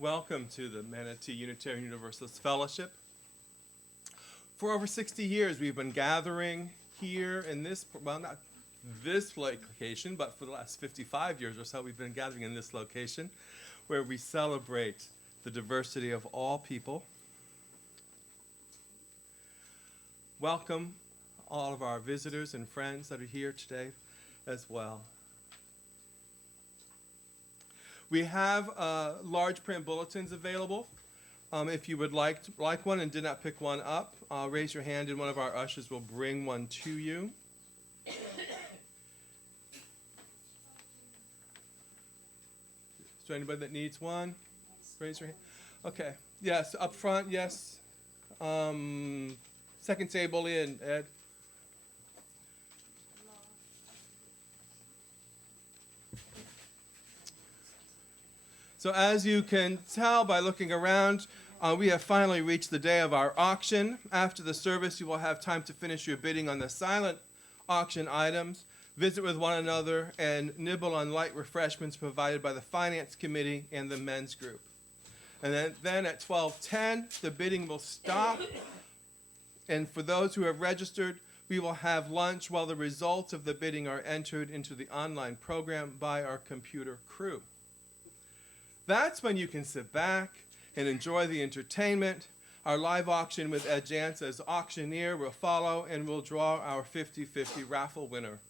Welcome to the Manatee Unitarian Universalist Fellowship. For over 60 years, we've been gathering here in this, well, not this location, but for the last 55 years or so, we've been gathering in this location where we celebrate the diversity of all people. Welcome all of our visitors and friends that are here today as well. We have large print bulletins available. If you would like one and did not pick one up, raise your hand and one of our ushers will bring one to you. Is there anybody that needs one? Raise your hand. Okay. Yes, up front, yes. Second table in, Ed. So as you can tell by looking around, we have finally reached the day of our auction. After the service, you will have time to finish your bidding on the silent auction items, visit with one another, and nibble on light refreshments provided by the Finance Committee and the Men's Group. And then at 12:10, the bidding will stop. And for those who have registered, we will have lunch while the results of the bidding are entered into the online program by our computer crew. That's when you can sit back and enjoy the entertainment. Our live auction with Ed Jantz as auctioneer will follow, and we'll draw our 50-50 raffle winner.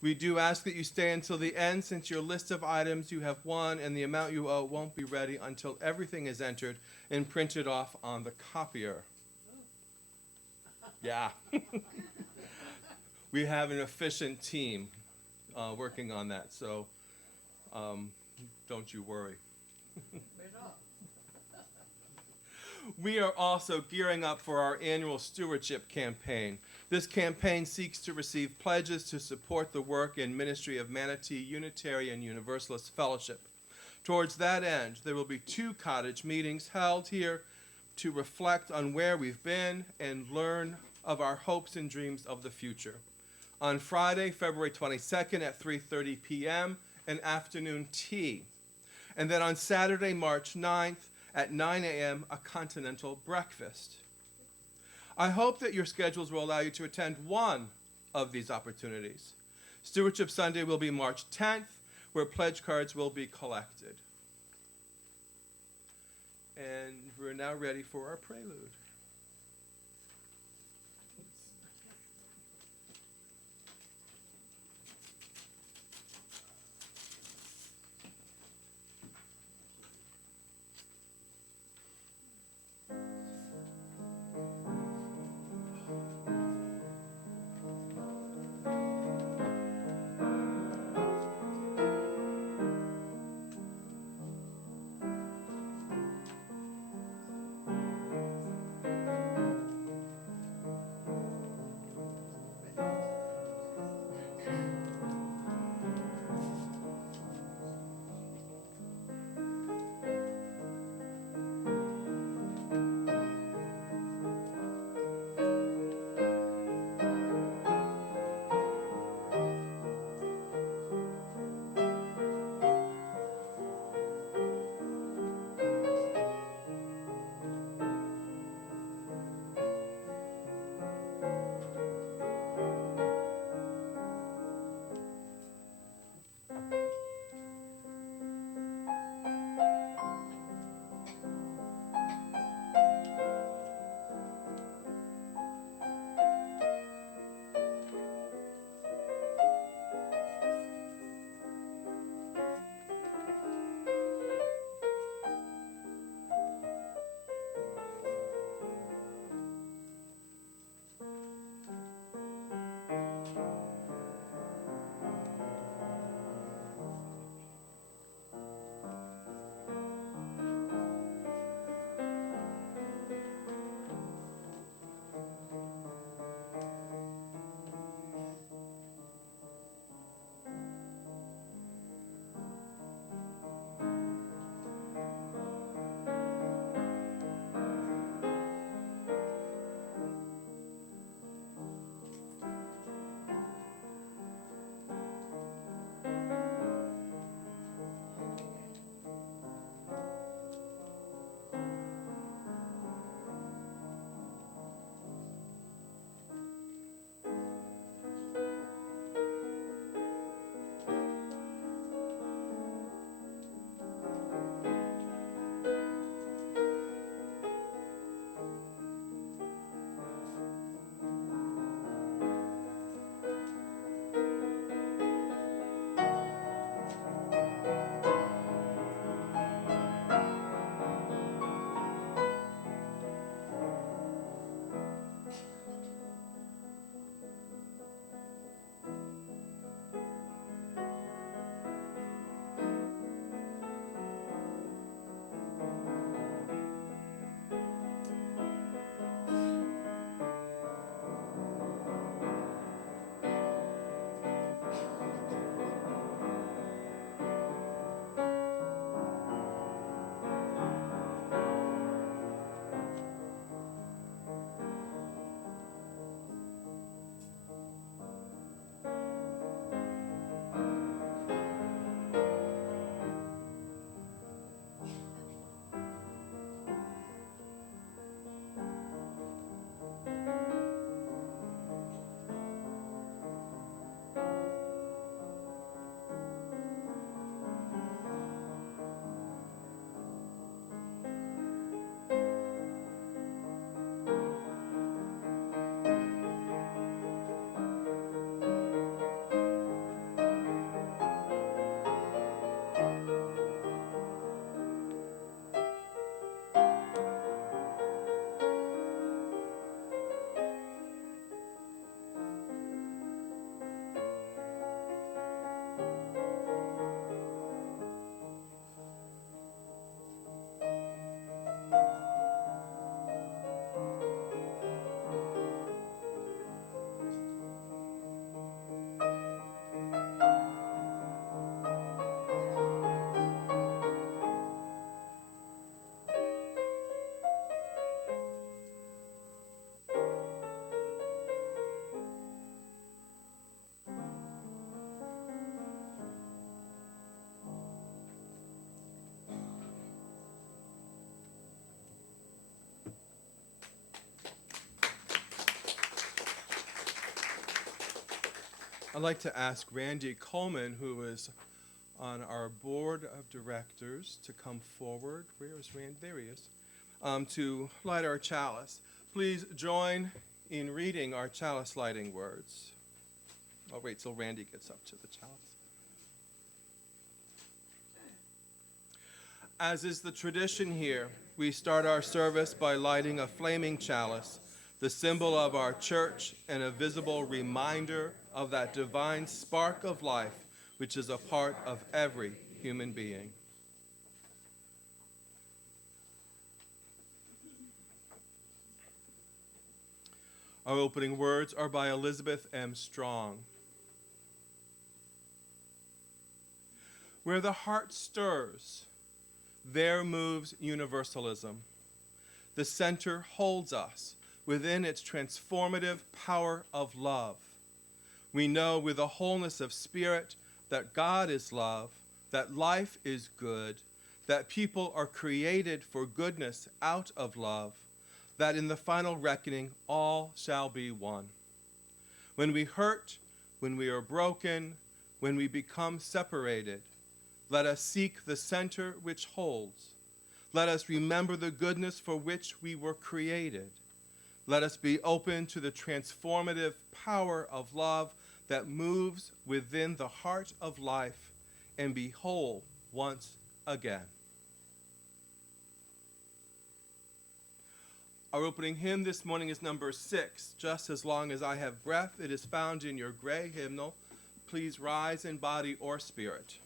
We do ask that you stay until the end, since your list of items you have won and the amount you owe won't be ready until everything is entered and printed off on the copier. Yeah. We have an efficient team working on that, so don't you worry. We are also gearing up for our annual stewardship campaign. This campaign seeks to receive pledges to support the work and ministry of Manatee Unitarian Universalist Fellowship. Towards that end, there will be 2 cottage meetings held here to reflect on where we've been and learn of our hopes and dreams of the future. On Friday, February 22nd at 3:30 p.m., an afternoon tea. And then on Saturday, March 9th at 9 a.m., a continental breakfast. I hope that your schedules will allow you to attend one of these opportunities. Stewardship Sunday will be March 10th, where pledge cards will be collected. And we're now ready for our prelude. I'd like to ask Randy Coleman, who is on our board of directors, to come forward. Where is Randy? There he is. To light our chalice. Please join in reading our chalice lighting words. I'll wait till Randy gets up to the chalice. As is the tradition here, we start our service by lighting a flaming chalice, the symbol of our church and a visible reminder of that divine spark of life which is a part of every human being. Our opening words are by Elizabeth M. Strong. Where the heart stirs, there moves Universalism. The center holds us within its transformative power of love. We know with a wholeness of spirit that God is love, that life is good, that people are created for goodness out of love, that in the final reckoning all shall be one. When we hurt, when we are broken, when we become separated, let us seek the center which holds. Let us remember the goodness for which we were created. Let us be open to the transformative power of love that moves within the heart of life and be whole once again. Our opening hymn this morning is number 6, Just As Long As I Have Breath. It is found in your gray hymnal. Please rise in body or spirit.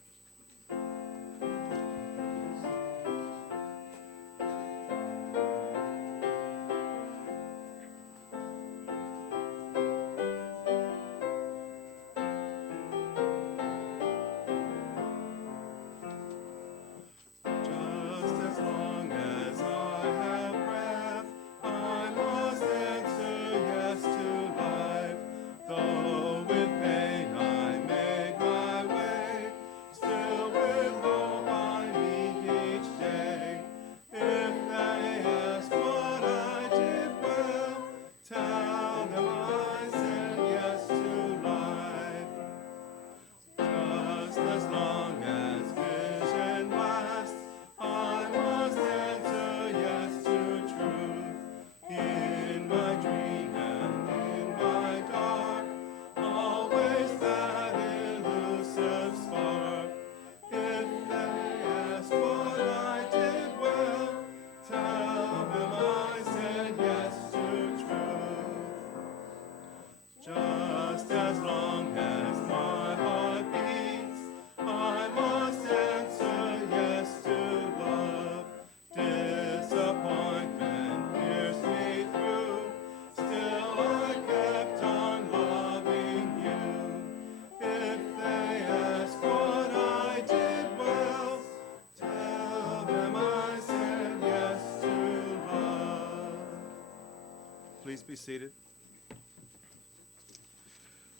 Please be seated.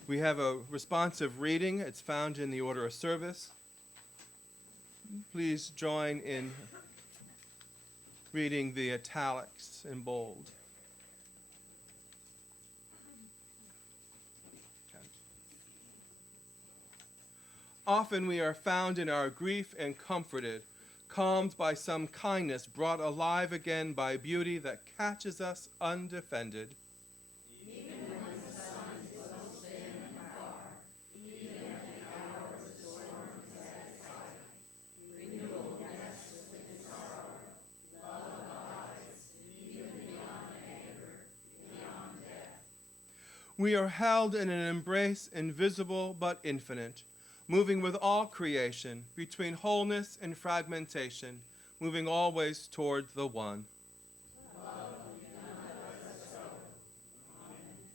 We have a responsive reading. It's found in the order of service. Please join in reading the italics in bold. Often we are found in our grief and comforted, calmed by some kindness, brought alive again by beauty that catches us undefended. Even when the sun is so thin and far, even at the hour the storm is at its height, renewal nests within sorrow, love abides, even beyond anger, beyond death. We are held in an embrace invisible but infinite, moving with all creation, between wholeness and fragmentation, moving always toward the one. Love, none of us so. Amen.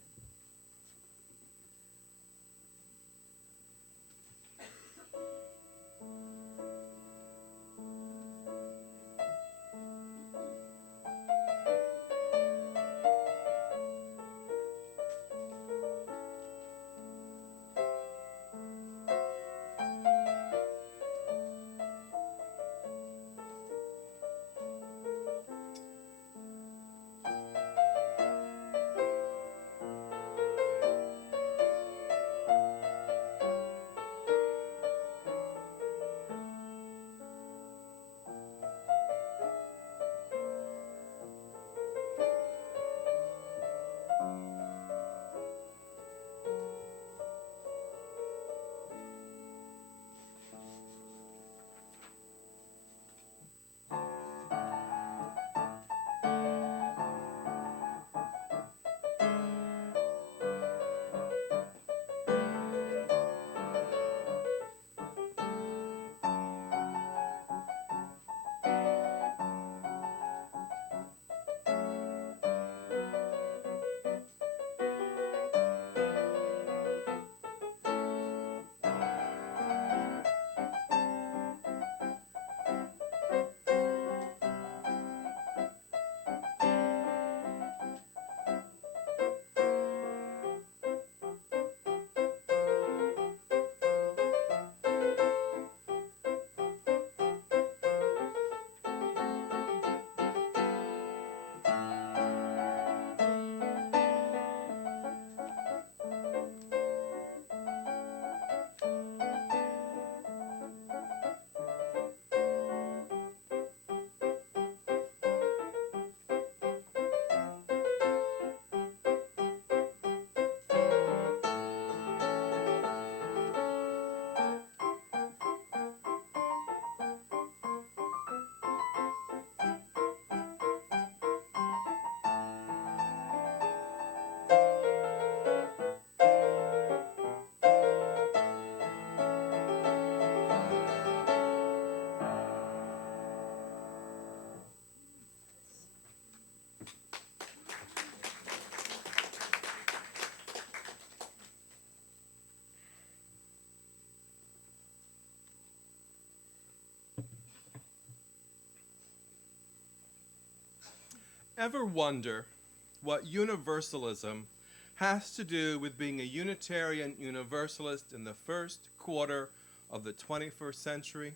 Ever wonder what Universalism has to do with being a Unitarian Universalist in the first quarter of the 21st century?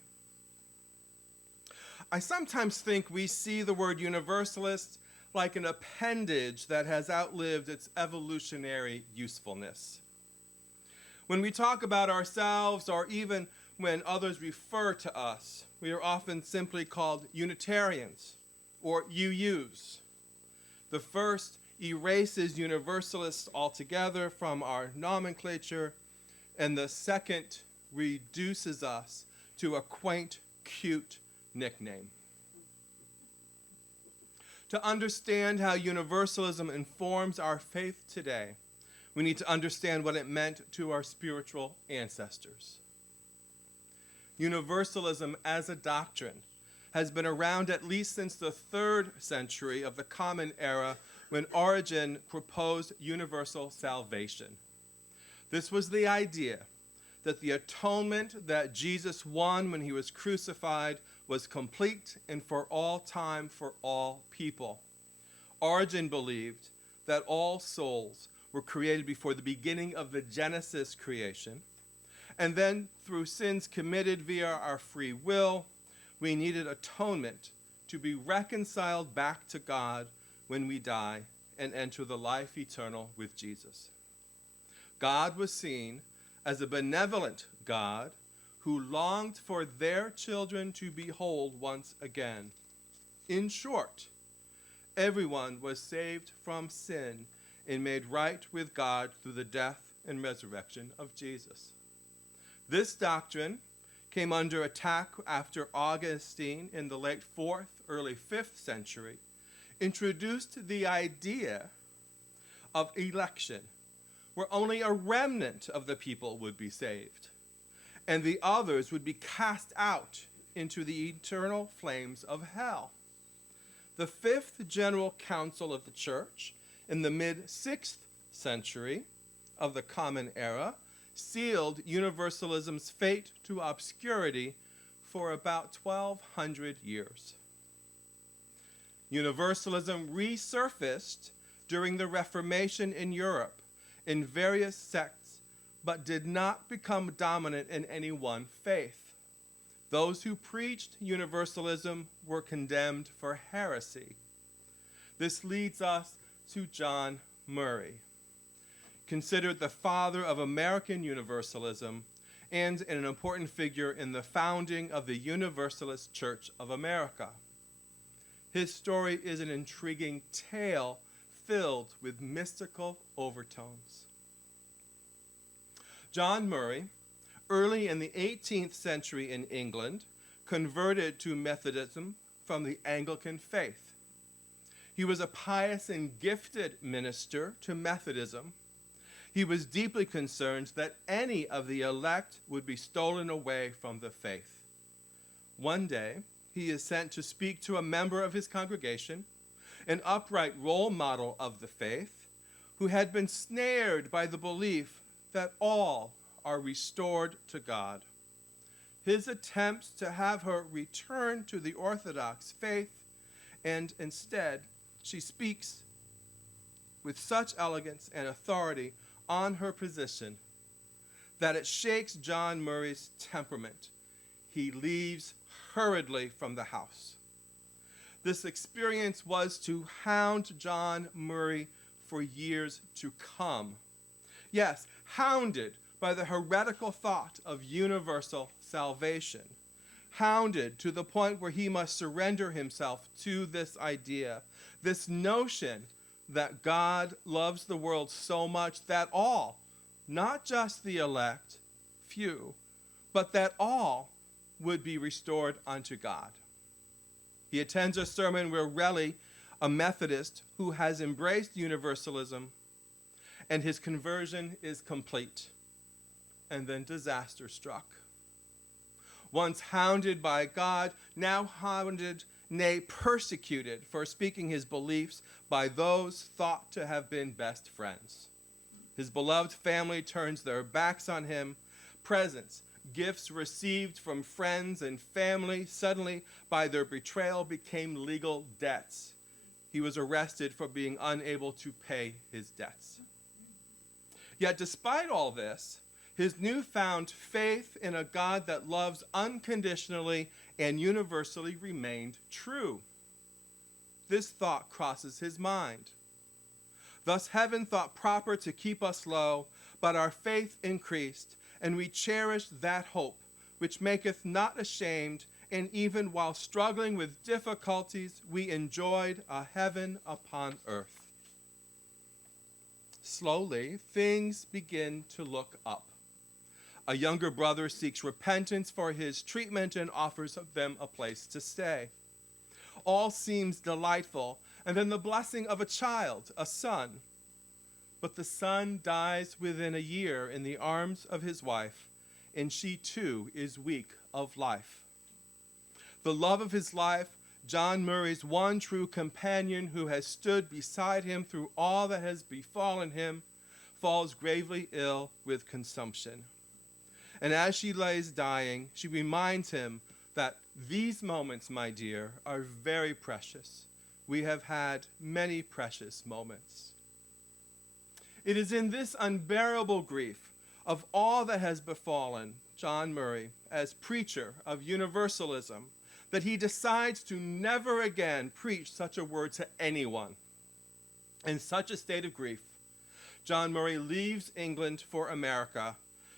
I sometimes think we see the word Universalist like an appendage that has outlived its evolutionary usefulness. When we talk about ourselves, or even when others refer to us, we are often simply called Unitarians or UUs. The first erases Universalists altogether from our nomenclature, and the second reduces us to a quaint, cute nickname. To understand how Universalism informs our faith today, we need to understand what it meant to our spiritual ancestors. Universalism as a doctrine has been around at least since the 3rd century of the Common Era, when Origen proposed universal salvation. This was the idea that the atonement that Jesus won when he was crucified was complete and for all time for all people. Origen believed that all souls were created before the beginning of the Genesis creation, and then through sins committed via our free will, we needed atonement to be reconciled back to God when we die and enter the life eternal with Jesus. God was seen as a benevolent God who longed for their children to be whole once again. In short, everyone was saved from sin and made right with God through the death and resurrection of Jesus. This doctrine came under attack after Augustine in the late 4th, early 5th century introduced the idea of election, where only a remnant of the people would be saved, and the others would be cast out into the eternal flames of hell. The 5th General Council of the Church in the mid-6th century of the Common Era sealed Universalism's fate to obscurity for about 1,200 years. Universalism resurfaced during the Reformation in Europe in various sects, but did not become dominant in any one faith. Those who preached Universalism were condemned for heresy. This leads us to John Murray, considered the father of American Universalism and an important figure in the founding of the Universalist Church of America. His story is an intriguing tale filled with mystical overtones. John Murray, early in the 18th century in England, converted to Methodism from the Anglican faith. He was a pious and gifted minister to Methodism. He was deeply concerned that any of the elect would be stolen away from the faith. One day, he is sent to speak to a member of his congregation, an upright role model of the faith, who had been snared by the belief that all are restored to God. His attempts to have her return to the Orthodox faith, and instead she speaks with such elegance and authority on her position that it shakes John Murray's temperament. He leaves hurriedly from the house. This experience was to hound John Murray for years to come. Yes, hounded by the heretical thought of universal salvation. Hounded to the point where he must surrender himself to this idea, this notion that God loves the world so much that all, not just the elect, few, but that all would be restored unto God. He attends a sermon where Relly, a Methodist who has embraced Universalism, and his conversion is complete. And then disaster struck. Once hounded by God, now hounded, nay, persecuted for speaking his beliefs by those thought to have been best friends. His beloved family turns their backs on him. Presents, gifts received from friends and family suddenly by their betrayal became legal debts. he was arrested for being unable to pay his debts. Yet despite all this, his newfound faith in a God that loves unconditionally and universally remained true. This thought crosses his mind. Thus heaven thought proper to keep us low, but our faith increased, and we cherished that hope, which maketh not ashamed, and even while struggling with difficulties, we enjoyed a heaven upon earth. Slowly, things begin to look up. A younger brother seeks repentance for his treatment and offers them a place to stay. All seems delightful, and then the blessing of a child, a son. But the son dies within a year in the arms of his wife, and she too is weak of life. The love of his life, John Murray's one true companion who has stood beside him through all that has befallen him, falls gravely ill with consumption. And as she lays dying, she reminds him that these moments, my dear, are very precious. We have had many precious moments. It is in this unbearable grief of all that has befallen John Murray as preacher of Universalism that he decides to never again preach such a word to anyone. In such a state of grief, John Murray leaves England for America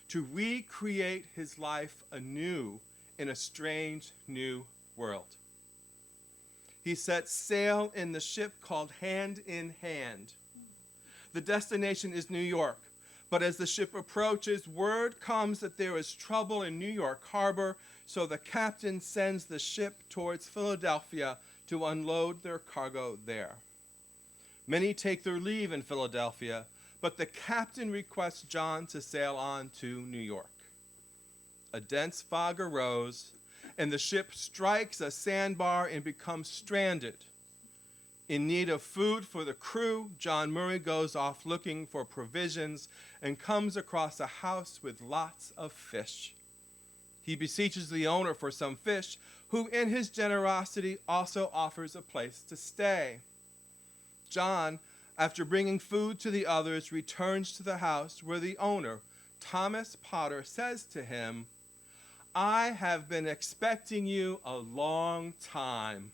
to recreate his life anew in a strange new world. He sets sail in the ship called Hand in Hand. The destination is New York, but as the ship approaches, word comes that there is trouble in New York Harbor, so the captain sends the ship towards Philadelphia to unload their cargo there. Many take their leave in Philadelphia, but the captain requests John to sail on to New York. A dense fog arose, and the ship strikes a sandbar and becomes stranded. In need of food for the crew, John Murray goes off looking for provisions and comes across a house with lots of fish. He beseeches the owner for some fish, who in his generosity also offers a place to stay. John, after bringing food to the others, returns to the house where the owner, Thomas Potter, says to him, "I have been expecting you a long time."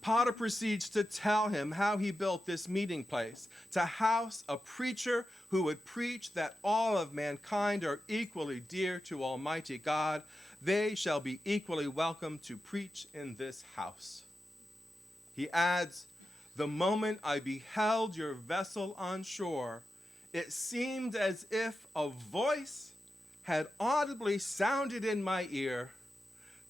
Potter proceeds to tell him how he built this meeting place to house a preacher who would preach that all of mankind are equally dear to Almighty God. They shall be equally welcome to preach in this house. He adds, "The moment I beheld your vessel on shore, it seemed as if a voice had audibly sounded in my ear,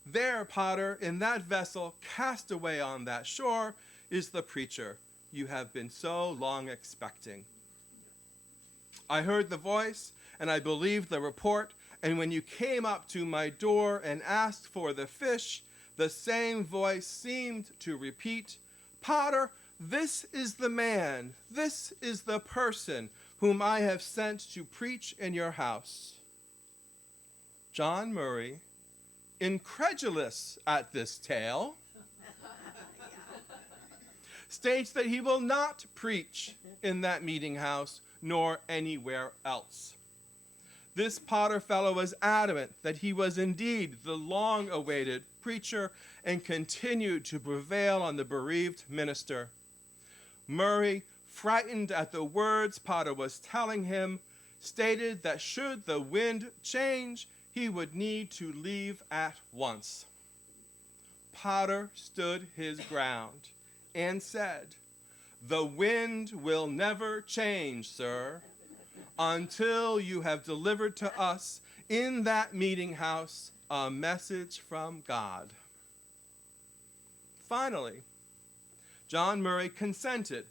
'There, Potter, in that vessel, cast away on that shore, is the preacher you have been so long expecting.' I heard the voice, and I believed the report, and when you came up to my door and asked for the fish, the same voice seemed to repeat, 'Potter, this is the man, this is the person whom I have sent to preach in your house.'" John Murray, incredulous at this tale, states that he will not preach in that meeting house nor anywhere else. This Potter fellow was adamant that he was indeed the long-awaited preacher and continued to prevail on the bereaved minister. Murray, frightened at the words Potter was telling him, stated that should the wind change, he would need to leave at once. Potter stood his ground and said, "The wind will never change, sir, until you have delivered to us in that meeting house a message from God." Finally, John Murray consented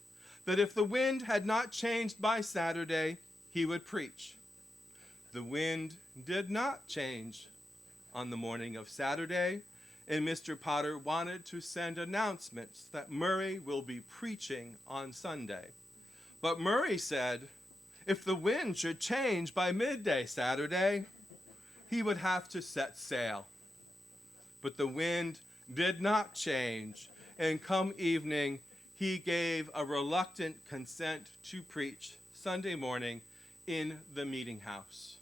that if the wind had not changed by Saturday, he would preach. The wind did not change on the morning of Saturday, and Mr. Potter wanted to send announcements that Murray will be preaching on Sunday. But Murray said if the wind should change by midday Saturday, he would have to set sail. But the wind did not change, and come evening, he gave a reluctant consent to preach Sunday morning in the meeting house.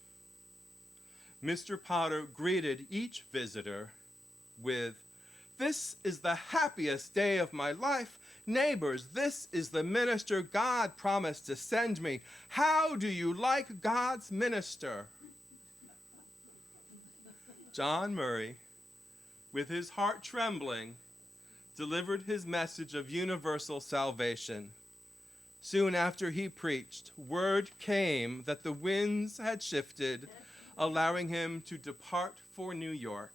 Mr. Potter greeted each visitor with, "This is the happiest day of my life. Neighbors, this is the minister God promised to send me. How do you like God's minister?" John Murray, with his heart trembling, delivered his message of universal salvation. Soon after he preached, word came that the winds had shifted, allowing him to depart for New York.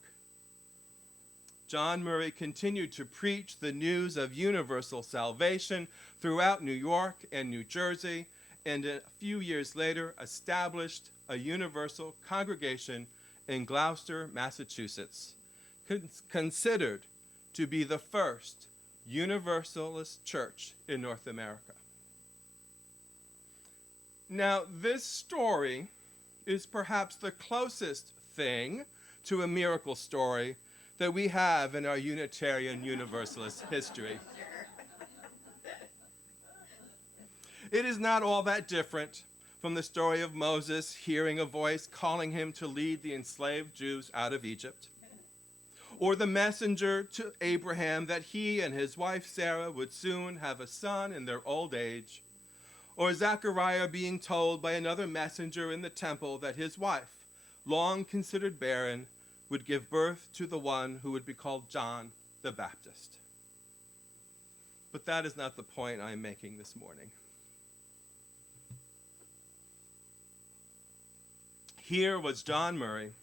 John Murray continued to preach the news of universal salvation throughout New York and New Jersey, and a few years later established a universal congregation in Gloucester, Massachusetts, considered to be the first Universalist church in North America. Now, this story is perhaps the closest thing to a miracle story that we have in our Unitarian Universalist history. It is not all that different from the story of Moses hearing a voice calling him to lead the enslaved Jews out of Egypt, or the messenger to Abraham that he and his wife Sarah would soon have a son in their old age, or Zechariah being told by another messenger in the temple that his wife, long considered barren, would give birth to the one who would be called John the Baptist. But that is not the point I am making this morning. Here was John Murray,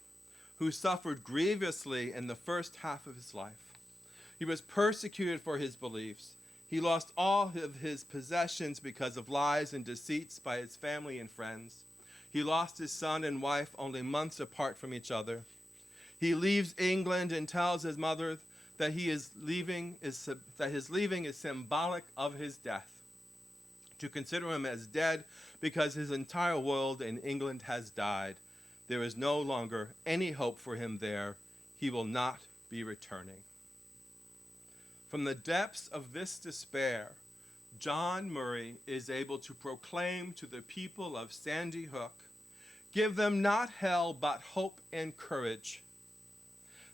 who suffered grievously in the first half of his life. He was persecuted for his beliefs. He lost all of his possessions because of lies and deceits by his family and friends. He lost his son and wife only months apart from each other. He leaves England and tells his mother that his leaving is symbolic of his death, to consider him as dead because his entire world in England has died. There is no longer any hope for him there. He will not be returning. From the depths of this despair, John Murray is able to proclaim to the people of Sandy Hook, "Give them not hell, but hope and courage."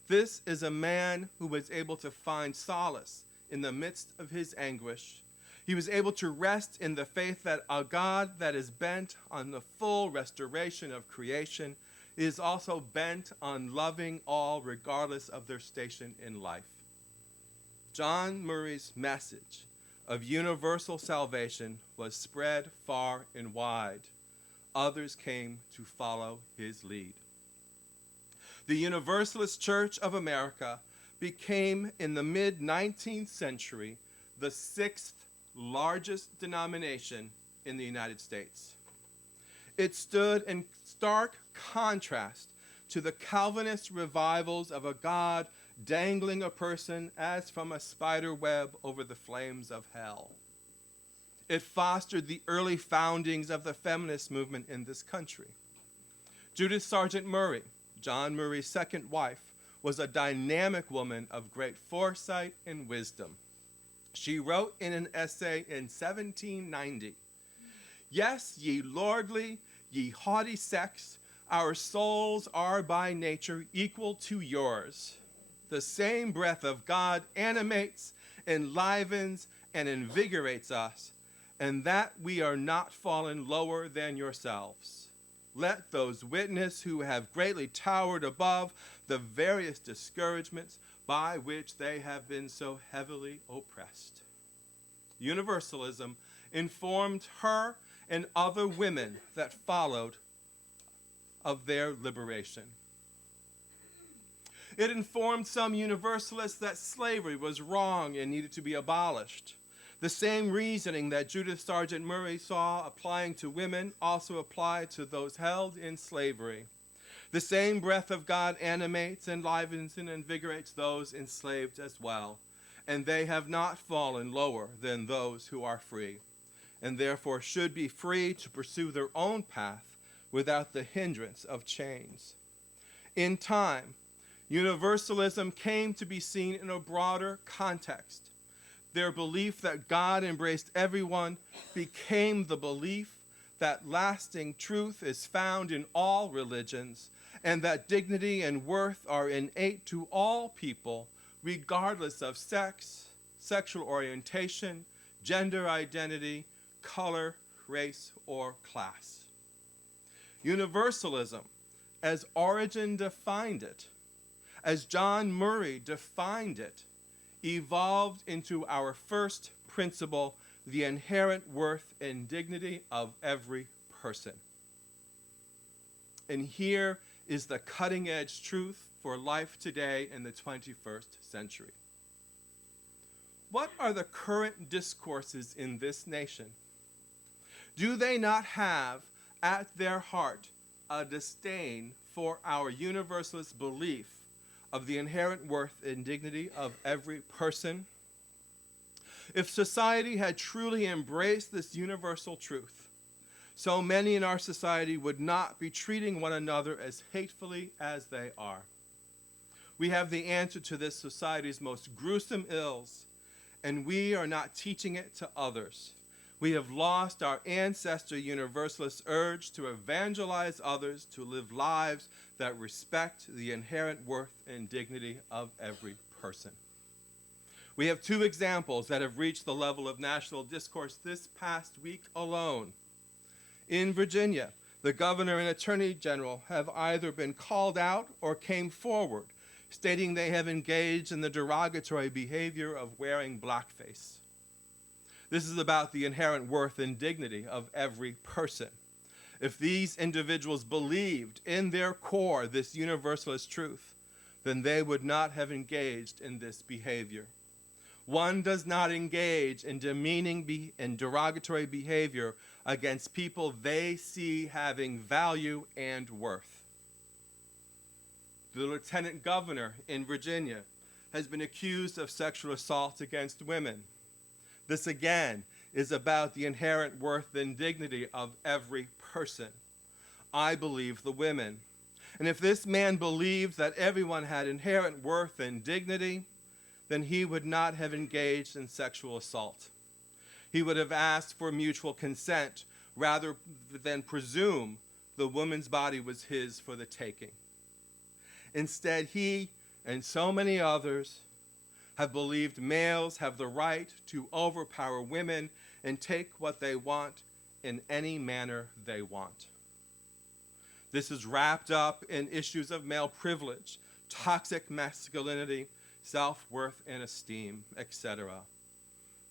This is a man who was able to find solace in the midst of his anguish. He was able to rest in the faith that a God that is bent on the full restoration of creation is also bent on loving all regardless of their station in life. John Murray's message of universal salvation was spread far and wide. Others came to follow his lead. The Universalist Church of America became, in the mid-19th century, the sixth largest denomination in the United States. It stood in stark contrast to the Calvinist revivals of a God dangling a person as from a spider web over the flames of hell. It fostered the early foundings of the feminist movement in this country. Judith Sargent Murray, John Murray's second wife, was a dynamic woman of great foresight and wisdom. She wrote in an essay in 1790, "Yes, ye lordly, ye haughty sex, our souls are by nature equal to yours. The same breath of God animates, enlivens, and invigorates us, and that we are not fallen lower than yourselves. Let those witness who have greatly towered above the various discouragements by which they have been so heavily oppressed." Universalism informed her and other women that followed of their liberation. It informed some Universalists that slavery was wrong and needed to be abolished. The same reasoning that Judith Sargent Murray saw applying to women also applied to those held in slavery. The same breath of God animates, enlivens, and invigorates those enslaved as well, and they have not fallen lower than those who are free, and therefore should be free to pursue their own path without the hindrance of chains. In time, Universalism came to be seen in a broader context. Their belief that God embraced everyone became the belief that lasting truth is found in all religions and that dignity and worth are innate to all people, regardless of sex, sexual orientation, gender identity, color, race, or class. Universalism, as Origen defined it, as John Murray defined it, evolved into our first principle, the inherent worth and dignity of every person. And here is the cutting-edge truth for life today in the 21st century. What are the current discourses in this nation? Do they not have at their heart a disdain for our universalist belief of the inherent worth and dignity of every person? If society had truly embraced this universal truth, so many in our society would not be treating one another as hatefully as they are. We have the answer to this society's most gruesome ills, and we are not teaching it to others. We have lost our ancestor universalist urge to evangelize others to live lives that respect the inherent worth and dignity of every person. We have two examples that have reached the level of national discourse this past week alone. In Virginia, the governor and attorney general have either been called out or came forward, stating they have engaged in the derogatory behavior of wearing blackface. This is about the inherent worth and dignity of every person. If these individuals believed in their core this universalist truth, then they would not have engaged in this behavior. One does not engage in demeaning and derogatory behavior against people they see having value and worth. The lieutenant governor in Virginia has been accused of sexual assault against women. This again is about the inherent worth and dignity of every person. I believe the women. And if this man believed that everyone had inherent worth and dignity, then he would not have engaged in sexual assault. He would have asked for mutual consent rather than presume the woman's body was his for the taking. Instead, he and so many others have believed males have the right to overpower women and take what they want in any manner they want. This is wrapped up in issues of male privilege, toxic masculinity, self-worth and esteem, etc.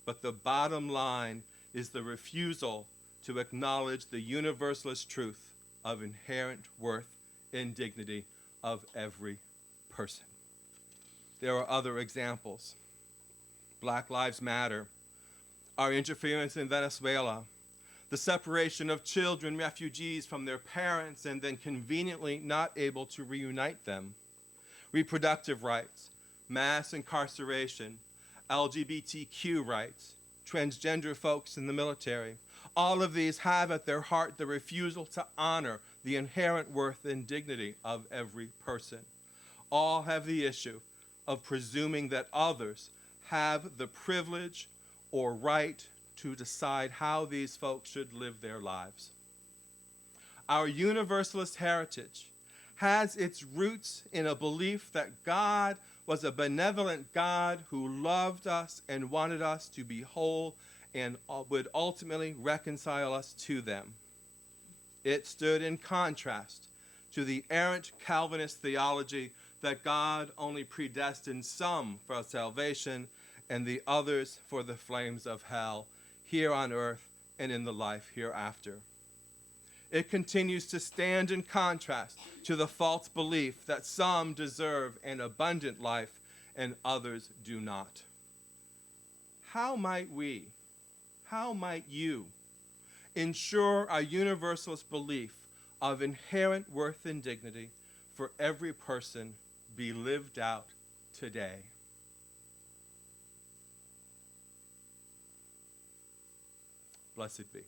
But the bottom line is the refusal to acknowledge the universalist truth of inherent worth and dignity of every person. There are other examples. Black Lives Matter, our interference in Venezuela, the separation of children, refugees from their parents, and then conveniently not able to reunite them, reproductive rights, mass incarceration, LGBTQ rights, transgender folks in the military. All of these have at their heart the refusal to honor the inherent worth and dignity of every person. All have the issue of presuming that others have the privilege or right to decide how these folks should live their lives. Our universalist heritage has its roots in a belief that God was a benevolent God who loved us and wanted us to be whole and would ultimately reconcile us to them. It stood in contrast to the errant Calvinist theology that God only predestined some for salvation and the others for the flames of hell here on earth and in the life hereafter. It continues to stand in contrast to the false belief that some deserve an abundant life and others do not. How might you ensure a universalist belief of inherent worth and dignity for every person be lived out today? Blessed be.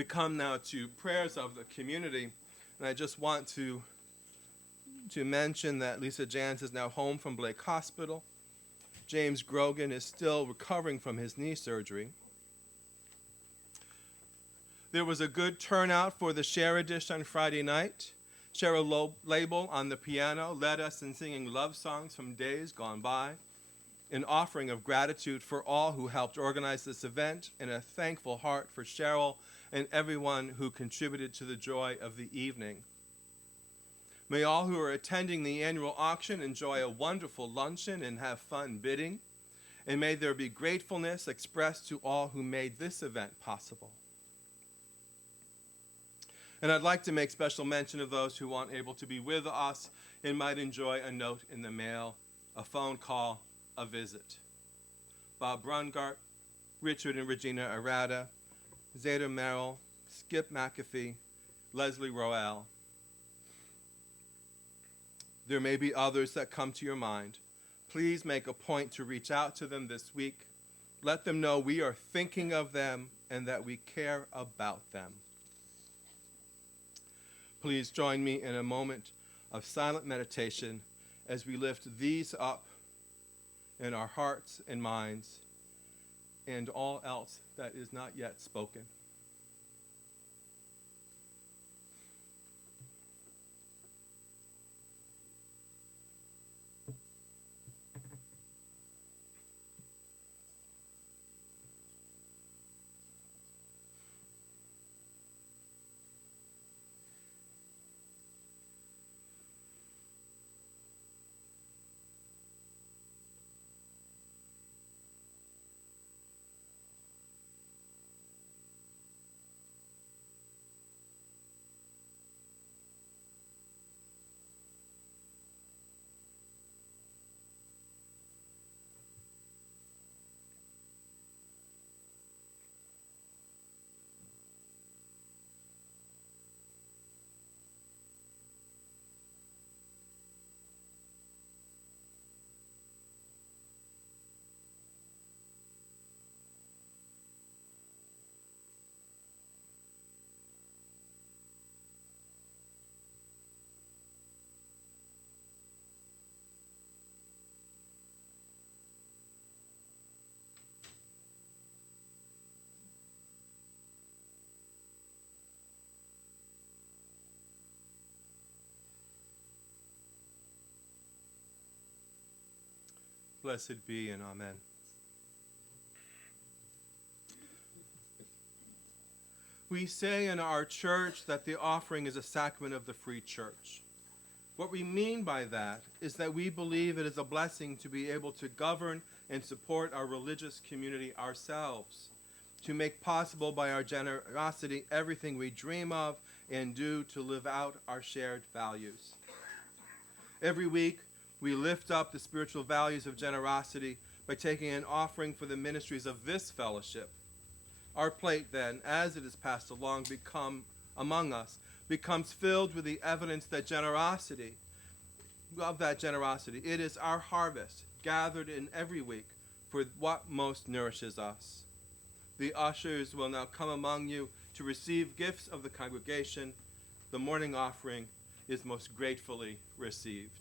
We come now to prayers of the community, and I just want to mention that Lisa Jans is now home from Blake Hospital. James Grogan is still recovering from his knee surgery. There was a good turnout for the Share Dish on Friday night. Cheryl Label on the piano led us in singing love songs from days gone by, an offering of gratitude for all who helped organize this event, and a thankful heart for Cheryl and everyone who contributed to the joy of the evening. May all who are attending the annual auction enjoy a wonderful luncheon and have fun bidding, and may there be gratefulness expressed to all who made this event possible. And I'd like to make special mention of those who aren't able to be with us and might enjoy a note in the mail, a phone call, a visit. Bob Brungart, Richard and Regina Arata, Zeta Merrill, Skip McAfee, Leslie Roel. There may be others that come to your mind. Please make a point to reach out to them this week. Let them know we are thinking of them and that we care about them. Please join me in a moment of silent meditation as we lift these up in our hearts and minds and all else that is not yet spoken. Blessed be and amen. We say in our church that the offering is a sacrament of the free church. What we mean by that is that we believe it is a blessing to be able to govern and support our religious community ourselves, to make possible by our generosity everything we dream of and do to live out our shared values. Every week, we lift up the spiritual values of generosity by taking an offering for the ministries of this fellowship. Our plate then, as it is passed along among us, becomes filled with the evidence that generosity, it is our harvest, gathered in every week for what most nourishes us. The ushers will now come among you to receive gifts of the congregation. The morning offering is most gratefully received.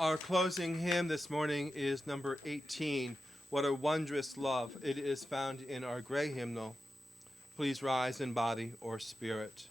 Our closing hymn this morning is number 18, What a Wondrous Love. It is found in our gray hymnal. Please rise in body or spirit.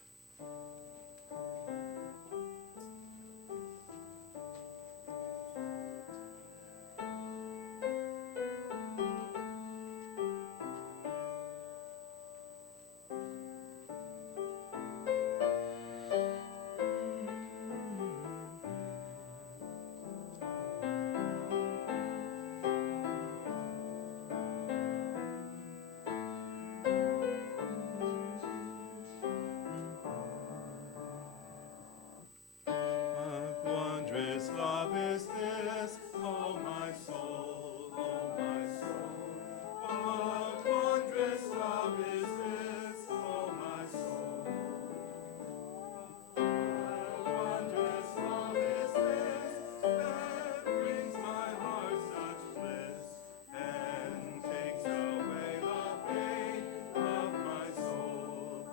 Love is this, oh my soul, oh my soul. What wondrous love is this, oh my soul. What wondrous love is this that brings my heart such bliss and takes away the pain of my soul,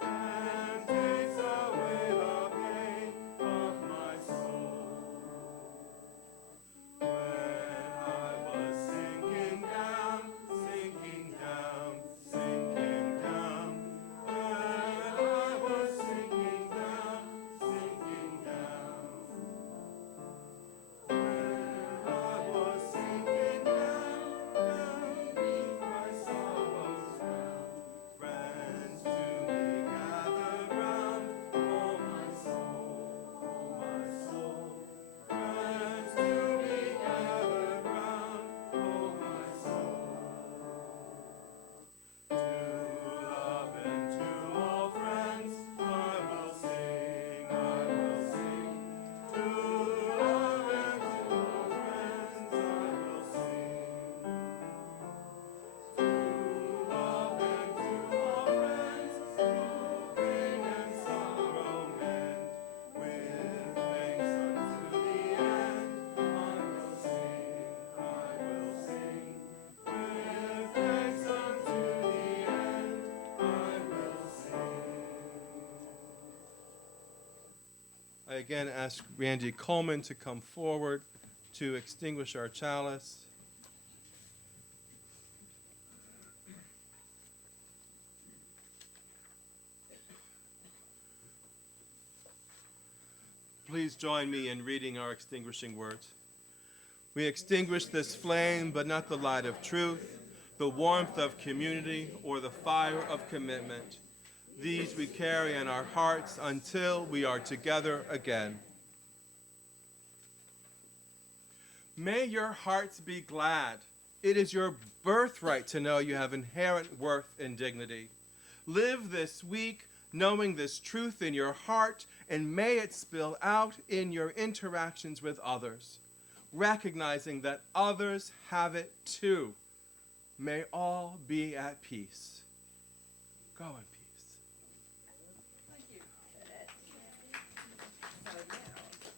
and takes away the pain of my soul. When I was sinking down, sinking down, sinking down. When I was sinking down, sinking down. When I was sinking down, down beneath my sorrow's ground, friends to me gathered round, oh my soul, oh my soul. Friends to be gathered round, oh my soul. To love and to all friends, I will sing, I will sing. To love and to all friends, I will sing. To love and to all friends, through pain and sorrow mend. With thanks unto the end, I will sing, I will sing. With thanks unto the end, I will sing. I again ask Randy Coleman to come forward to extinguish our chalice. Please join me in reading our extinguishing words. We extinguish this flame, but not the light of truth, the warmth of community, or the fire of commitment. These we carry in our hearts until we are together again. May your hearts be glad. It is your birthright to know you have inherent worth and dignity. Live this week knowing this truth in your heart, and may it spill out in your interactions with others, recognizing that others have it too. May all be at peace. Go in peace.